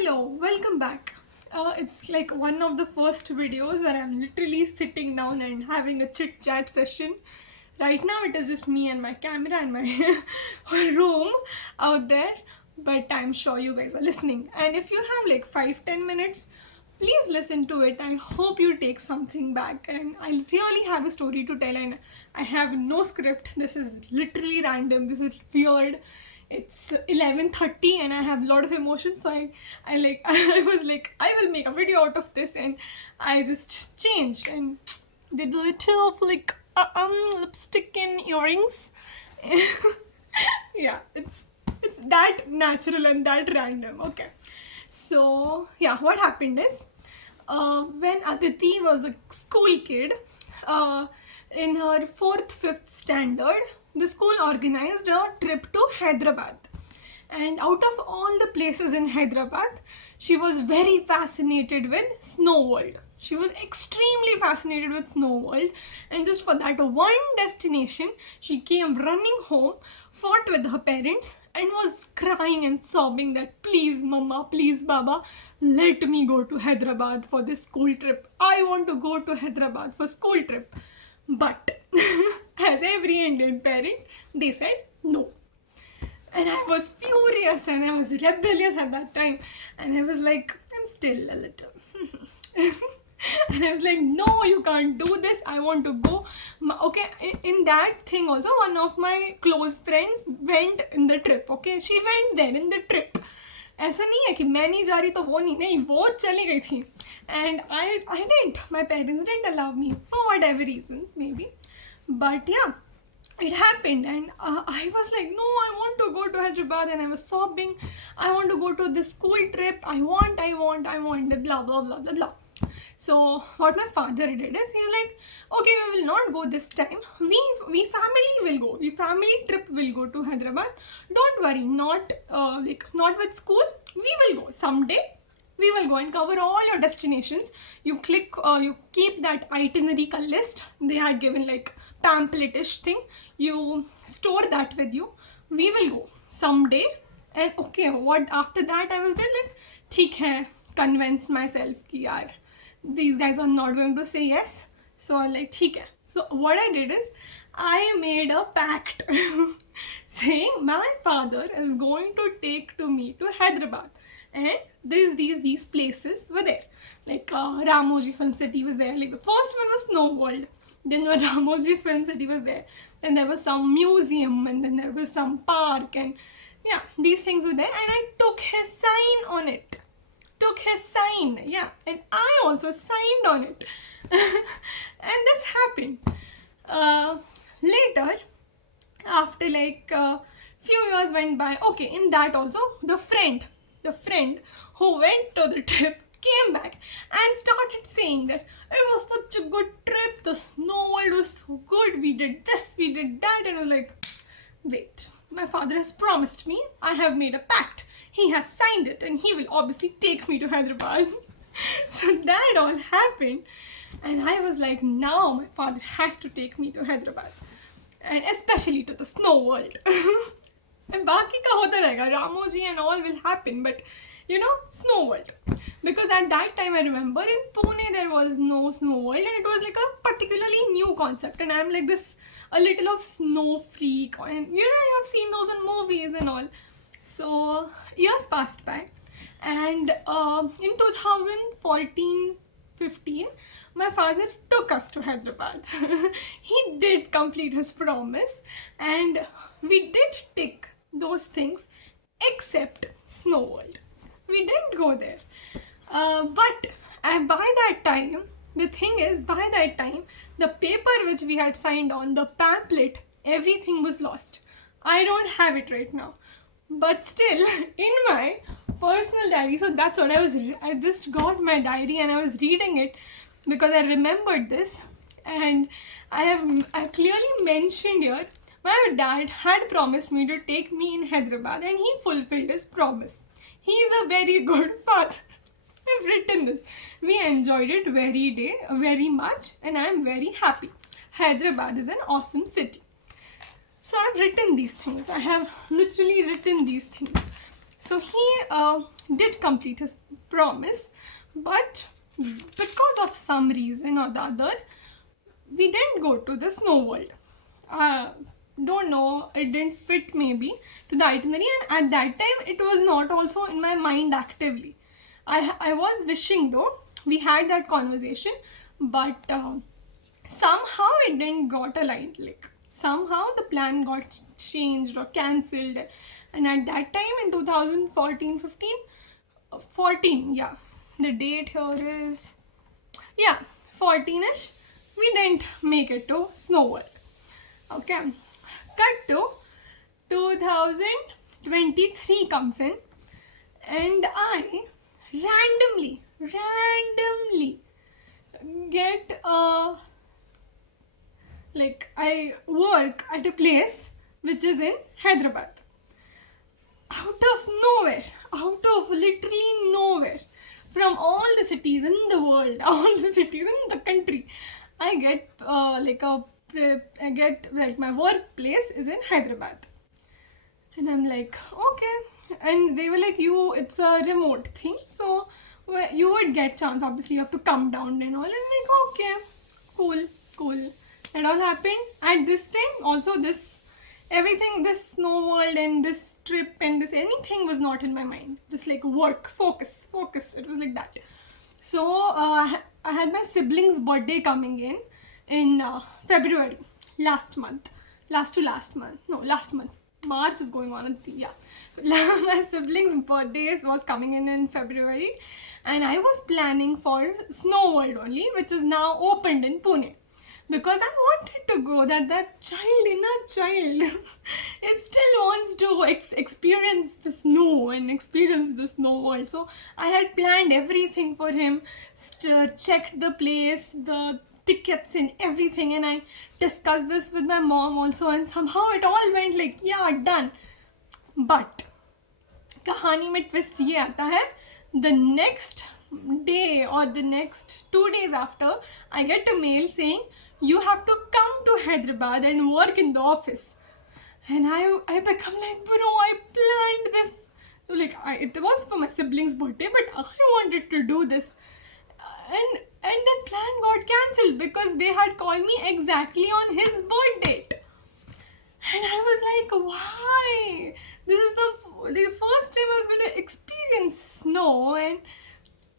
Hello, welcome back. It's like one of the first videos where I'm literally sitting down and having a chit chat session. Right now, it is just me and my camera and my room out there, but I'm sure you guys are listening. And if you have like 5-10 minutes, please listen to it. I hope you take something back. And I really have a story to tell, and I have no script. This is literally random, this is weird. It's 11:30 and I have a lot of emotions, so I was like, I will make a video out of this, and I just changed and did a little of like lipstick and earrings. Yeah, it's that natural and that random. Okay, so yeah, what happened is, when Aditi was a school kid, uh, in her fourth, fifth standard, the school organized a trip to Hyderabad. And out of all the places in Hyderabad, she was very fascinated with Snow World. She was extremely fascinated with Snow World, and just for that one destination, she came running home, fought with her parents, and was crying and sobbing that please, Mama, please, Baba, let me go to Hyderabad for this school trip. I want to go to Hyderabad for school trip. But as every Indian parent, they said no. And I was furious and I was rebellious at that time. And I was like, I'm still a little. And I was like, no, you can't do this. I want to go. Okay, in that thing also, one of my close friends went in the trip. Okay, she went there in the trip. ऐसा नहीं है कि मैं नहीं जा रही तो वो नहीं वो चली गई थी. And I didn't. My parents didn't allow me for whatever reasons, maybe. But yeah, it happened, and I was like, no, I want to go to Hyderabad, and I was sobbing. I want to go to this school trip. I want, blah, blah, blah, blah, blah. So what my father did is, he's like, okay, we will not go this time. We family will go. We family trip will go to Hyderabad. Don't worry, not with school. We will go someday. We will go and cover all your destinations. You keep that itinerary list. They had given like pamphlet-ish thing. You store that with you. We will go someday. And okay, what after that I was like, ठीक है, convinced myself कि यार, these guys are not going to say yes. So I'm like, ठीक है. So what I did is, I made a pact saying my father is going to take me to Hyderabad, and these places were there. Like Ramoji Film City was there. Like the first one was Snow World. Then Ramoji Film City was there. Then there was some museum, and then there was some park, and yeah, these things were there. And I took his sign on it. Yeah, and I also signed on it. And this happened. Later, after like few years went by, okay, in that also, the friend who went to the trip came back and started saying that it was such a good trip, the Snow World was so good, we did this, we did that. And I was like, wait, my father has promised me, I have made a pact, he has signed it, and he will obviously take me to Hyderabad. So that all happened, and I was like, now my father has to take me to Hyderabad, and especially to the Snow World. And बाकी का होता रहेगा, Ramoji and all will happen, but you know, Snow World. Because at that time I remember in Pune there was no Snow World, and it was like a particularly new concept, and I'm like this a little of snow freak, and you know, you have seen those in movies and all. So years passed by, and in 2014-15, my father took us to Hyderabad. He did complete his promise, and we did tick those things except Snow World. We didn't go there. But by that time, the thing is, by that time, the paper which we had signed on, the pamphlet, everything was lost. I don't have it right now. But still, in my personal diary, so that's what I just got my diary and I was reading it because I remembered this. And I clearly mentioned here, my dad had promised me to take me in Hyderabad, and he fulfilled his promise. He is a very good father. I've written this. We enjoyed it very much, and I am very happy. Hyderabad is an awesome city. So I've written these things. I have literally written these things. So he did complete his promise, but because of some reason or the other, we didn't go to the snow world. Uh, don't know, it didn't fit maybe to the itinerary, and at that time it was not also in my mind actively. I was wishing though, we had that conversation, but somehow it didn't got aligned. Like somehow the plan got changed or cancelled, and at that time in 2014 15, 14, yeah, the date here is, yeah, 14ish, we didn't make it to Snow World. Okay, cut to 2023 comes in, and I randomly get like I work at a place which is in Hyderabad. Out of nowhere, out of literally nowhere, from all the cities in the world, all the cities in the country, I get I get like my workplace is in Hyderabad. And I'm like, okay. And they were like, it's a remote thing, so you would get chance. Obviously, you have to come down and all. And I'm like, okay, cool. That all happened at this time. Also, everything, this snow world and this trip and this anything was not in my mind. Just like work, focus. It was like that. So I had my sibling's birthday coming in February, last month. Last month. March is going on, yeah. My sibling's birthday was coming in February, and I was planning for Snow World only, which is now opened in Pune, because I wanted to go. That inner child it still wants to experience the snow and experience the snow world. So I had planned everything for him, checked the place, the tickets and everything, and I discussed this with my mom also, and somehow it all went like, yeah, done. But कहानी में twist ये आता है, the next day or the next 2 days after, I get a mail saying you have to come to Hyderabad and work in the office. And I become like, bro, I planned this. So like, it was for my sibling's birthday, but I wanted to do this. And that plan got cancelled because they had called me exactly on his birth date. And I was like, why? This is the first time I was going to experience snow, and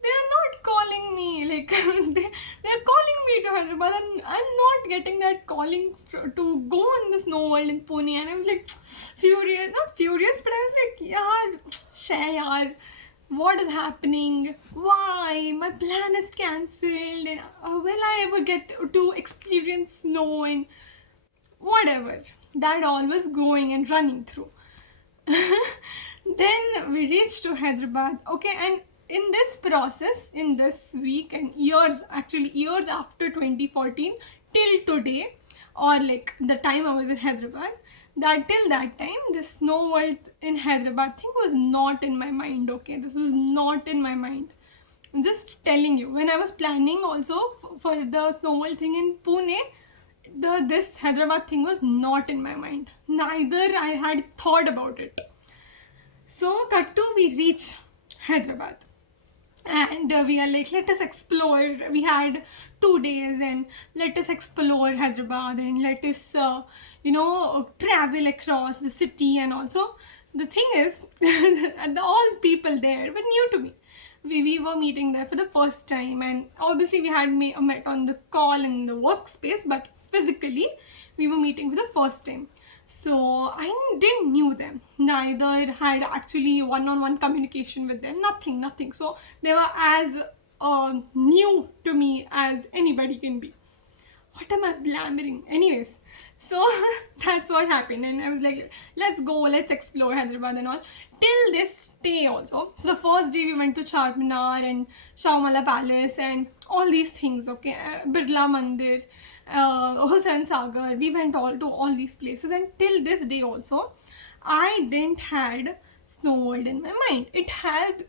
they're not calling me. Like, they're calling me to Hyderabad, and I'm not getting that calling to go on the snow world in Pune. And I was like, not furious, but I was like, yaar, what is happening? Why? My plan is cancelled. And will I ever get to experience snow and whatever? That all was going and running through. Then we reached to Hyderabad. Okay, and in this process, in this week and years after 2014 till today, or like the time I was in Hyderabad, till that time, the snow world in Hyderabad thing was not in my mind. Okay, this was not in my mind. I'm just telling you, when I was planning also for the snow world thing in Pune, this Hyderabad thing was not in my mind. Neither I had thought about it. So, cut to, we reach Hyderabad. And we are like, let us explore. We had 2 days, and let us explore Hyderabad, and let us travel across the city. And also the thing is all people there were new to me. We were meeting there for the first time, and obviously we had met on the call in the workspace, but physically we were meeting for the first time. So I didn't knew them, neither had actually one-on-one communication with them, nothing. So they were as new to me as anybody can be. What am I blabbering? Anyways, so that's what happened, and I was like, let's go, let's explore Hyderabad and all. Till this day also, so the first day we went to Charminar and Shaumala Palace and all these things, okay, Birla Mandir, Hussain Sagar, we went to all these places, and till this day also, I didn't had Snow World in my mind. It had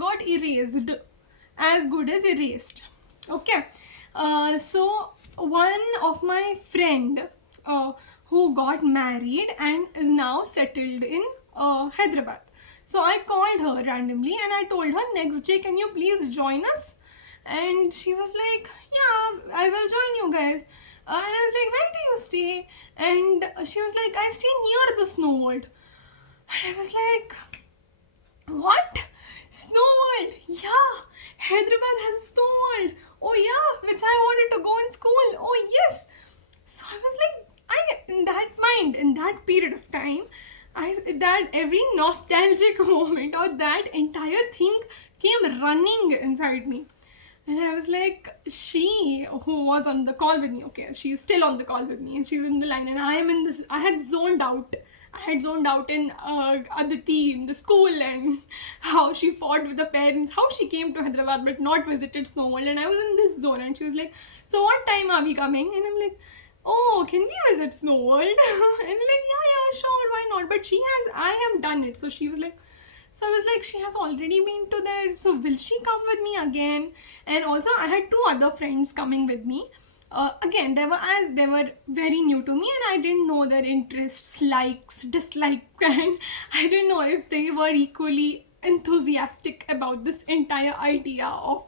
got erased, as good as erased, okay. So one of my friend who got married and is now settled in Hyderabad. So I called her randomly and I told her, next day, can you please join us? And she was like, yeah, I will join you guys. And I was like, where do you stay? And she was like, I stay near the Snow World. And I was like, what? Snow World? Yeah, Hyderabad has a Snow World. Oh yeah, which I wanted to go in school. Oh yes. So I was like, in that period of time, that every nostalgic moment or that entire thing came running inside me. And I was like, she who was on the call with me, okay, she's still on the call with me and she's in the line, and I am in this, I had zoned out. I had zoned out in Aditi in the school and how she fought with the parents, how she came to Hyderabad but not visited Snow World. And I was in this zone and she was like, so what time are we coming? And I'm like, oh, can we visit Snow World? And I'm like, yeah, sure, why not? But I have done it. So she was like, so I was like, she has already been to there, so will she come with me again? And also, I had two other friends coming with me. Again, they were very new to me, and I didn't know their interests, likes, dislikes, and I didn't know if they were equally enthusiastic about this entire idea of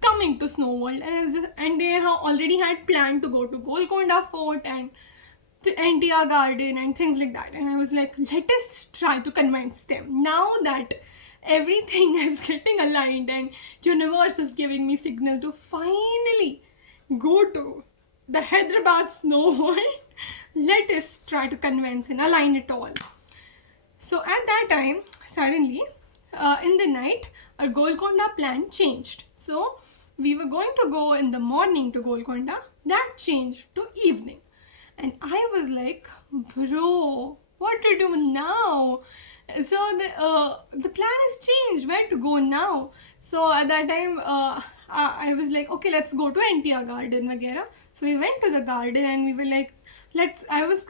coming to Snow World. And they have already had planned to go to Golconda Fort and the NTR garden and things like that. And I was like, let us try to convince them. Now that everything is getting aligned and universe is giving me signal to finally go to the Hyderabad Snow World, let us try to convince and align it all. So at that time, suddenly, in the night, our Golconda plan changed. So we were going to go in the morning to Golconda. That changed to evening. And I was like, bro, what to do now? So the plan is changed. Where to go now? So at that time, I was like, okay, let's go to NTR garden, वगैरह. So we went to the garden and we were like, I was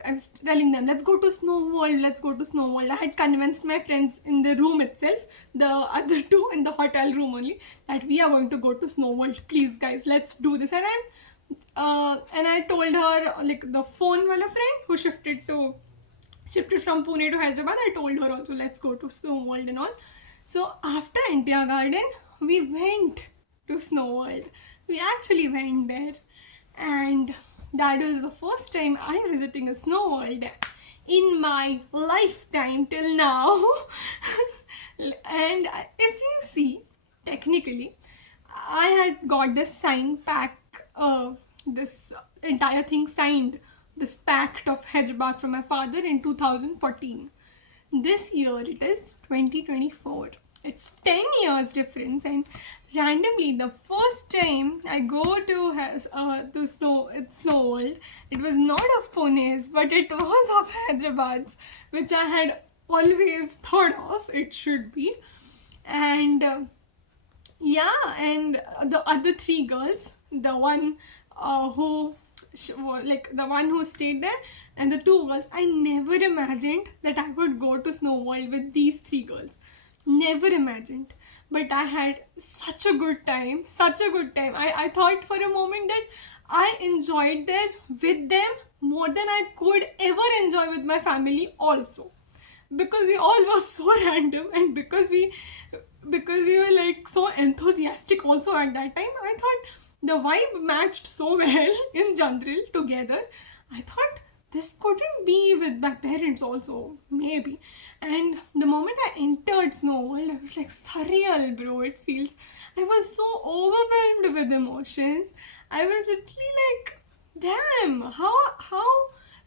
telling them, let's go to Snow World, let's go to Snow World. I had convinced my friends in the room itself, the other two in the hotel room only, that we are going to go to Snow World. Please, guys, let's do this. And I told her, like the phone wala friend who shifted from Pune to Hyderabad, I told her also, let's go to Snow World and all. So after India Garden, we went to Snow World. We actually went there, and that was the first time I visiting a Snow World in my lifetime till now. And if you see, technically, I had got this sign pack, this entire thing signed, this pact of Hyderabad from my father in 2014. This year it is 2024. It's 10 years difference, and randomly the first time I go to Snow World, it was not of Pune's, but it was of Hyderabad's, which I had always thought of it should be. And yeah, and the other three girls, the one the one who stayed there, and the two girls, I never imagined that I would go to Snow World with these three girls. Never imagined. But I had such a good time, such a good time. I thought for a moment that I enjoyed there with them more than I could ever enjoy with my family also, because we all were so random, and because we were like so enthusiastic also at that time. I thought the vibe matched so well in general together. I thought this couldn't be with my parents also, maybe. And the moment I entered Snow World, I was like, surreal, bro. It feels, I was so overwhelmed with emotions. I was literally like, damn, how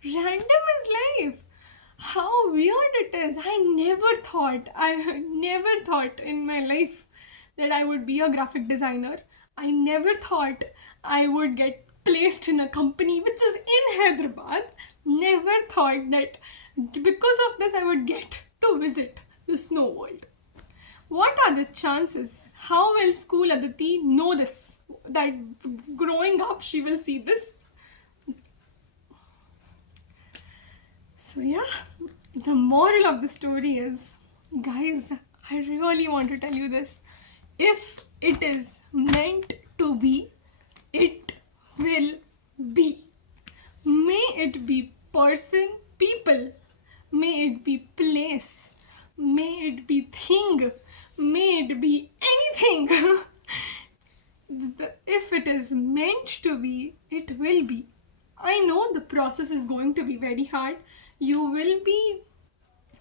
random is life? How weird it is. I never thought in my life that I would be a graphic designer. I never thought I would get placed in a company which is in Hyderabad. Never thought that because of this I would get to visit the Snow World. What are the chances? How will school Aditi know this? That growing up she will see this? So yeah, the moral of the story is, guys, I really want to tell you this. If it is meant to be, it will be. May it be person, people, may it be place, may it be thing, may it be anything. If it is meant to be, it will be. I know the process is going to be very hard. You will be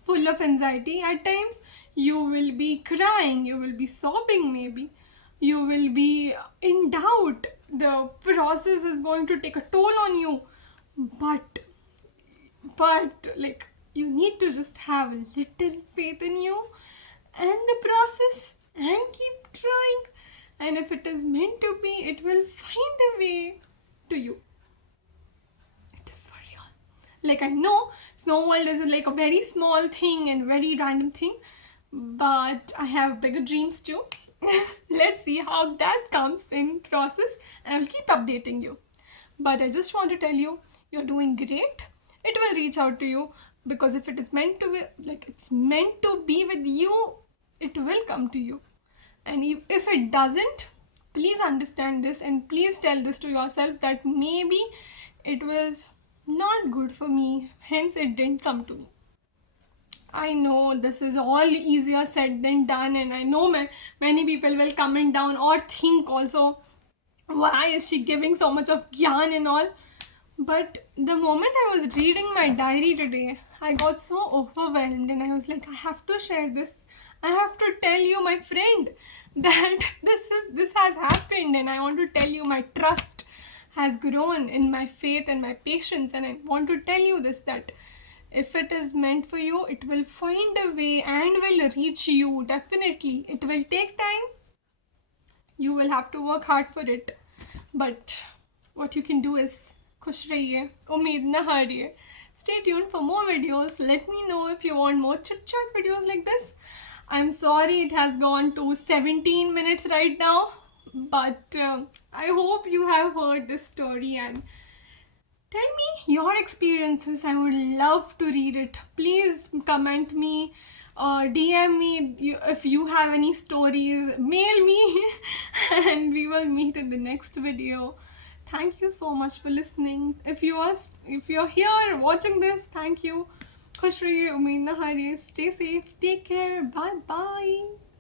full of anxiety at times. You will be crying, you will be sobbing, maybe. You will be in doubt. The process is going to take a toll on you. But, like, you need to just have a little faith in you and the process and keep trying. And if it is meant to be, it will find a way to you. It is for real. Like, I know Snow World is like a very small thing and very random thing, but I have bigger dreams too. Let's see how that comes in process, and I'll keep updating you. But I just want to tell you, you're doing great. It will reach out to you, because if it is meant to be, like, it's meant to be with you, it will come to you. And if it doesn't, please understand this and please tell this to yourself, that maybe it was not good for me, hence it didn't come to me. I know this is all easier said than done, and I know many people will comment down or think also, why is she giving so much of gyan and all. But the moment I was reading my diary today, I got so overwhelmed and I was like, I have to share this. I have to tell you, my friend, that this has happened, and I want to tell you my trust has grown in my faith and my patience, and I want to tell you this, that if it is meant for you, it will find a way and will reach you. Definitely. It will take time. You will have to work hard for it. But what you can do is खुश रहिए, उम्मीद ना हारिए. Stay tuned for more videos. Let me know if you want more chit chat videos like this. I'm sorry it has gone to 17 minutes right now, but I hope you have heard this story and tell me your experiences. I would love to read it. Please comment me, DM me if you have any stories, mail me, and we will meet in the next video. Thank you so much for listening. If you're here watching this, thank you. खुश रहिए, उम्मीद ना हारिए. Stay safe. Take care. Bye bye.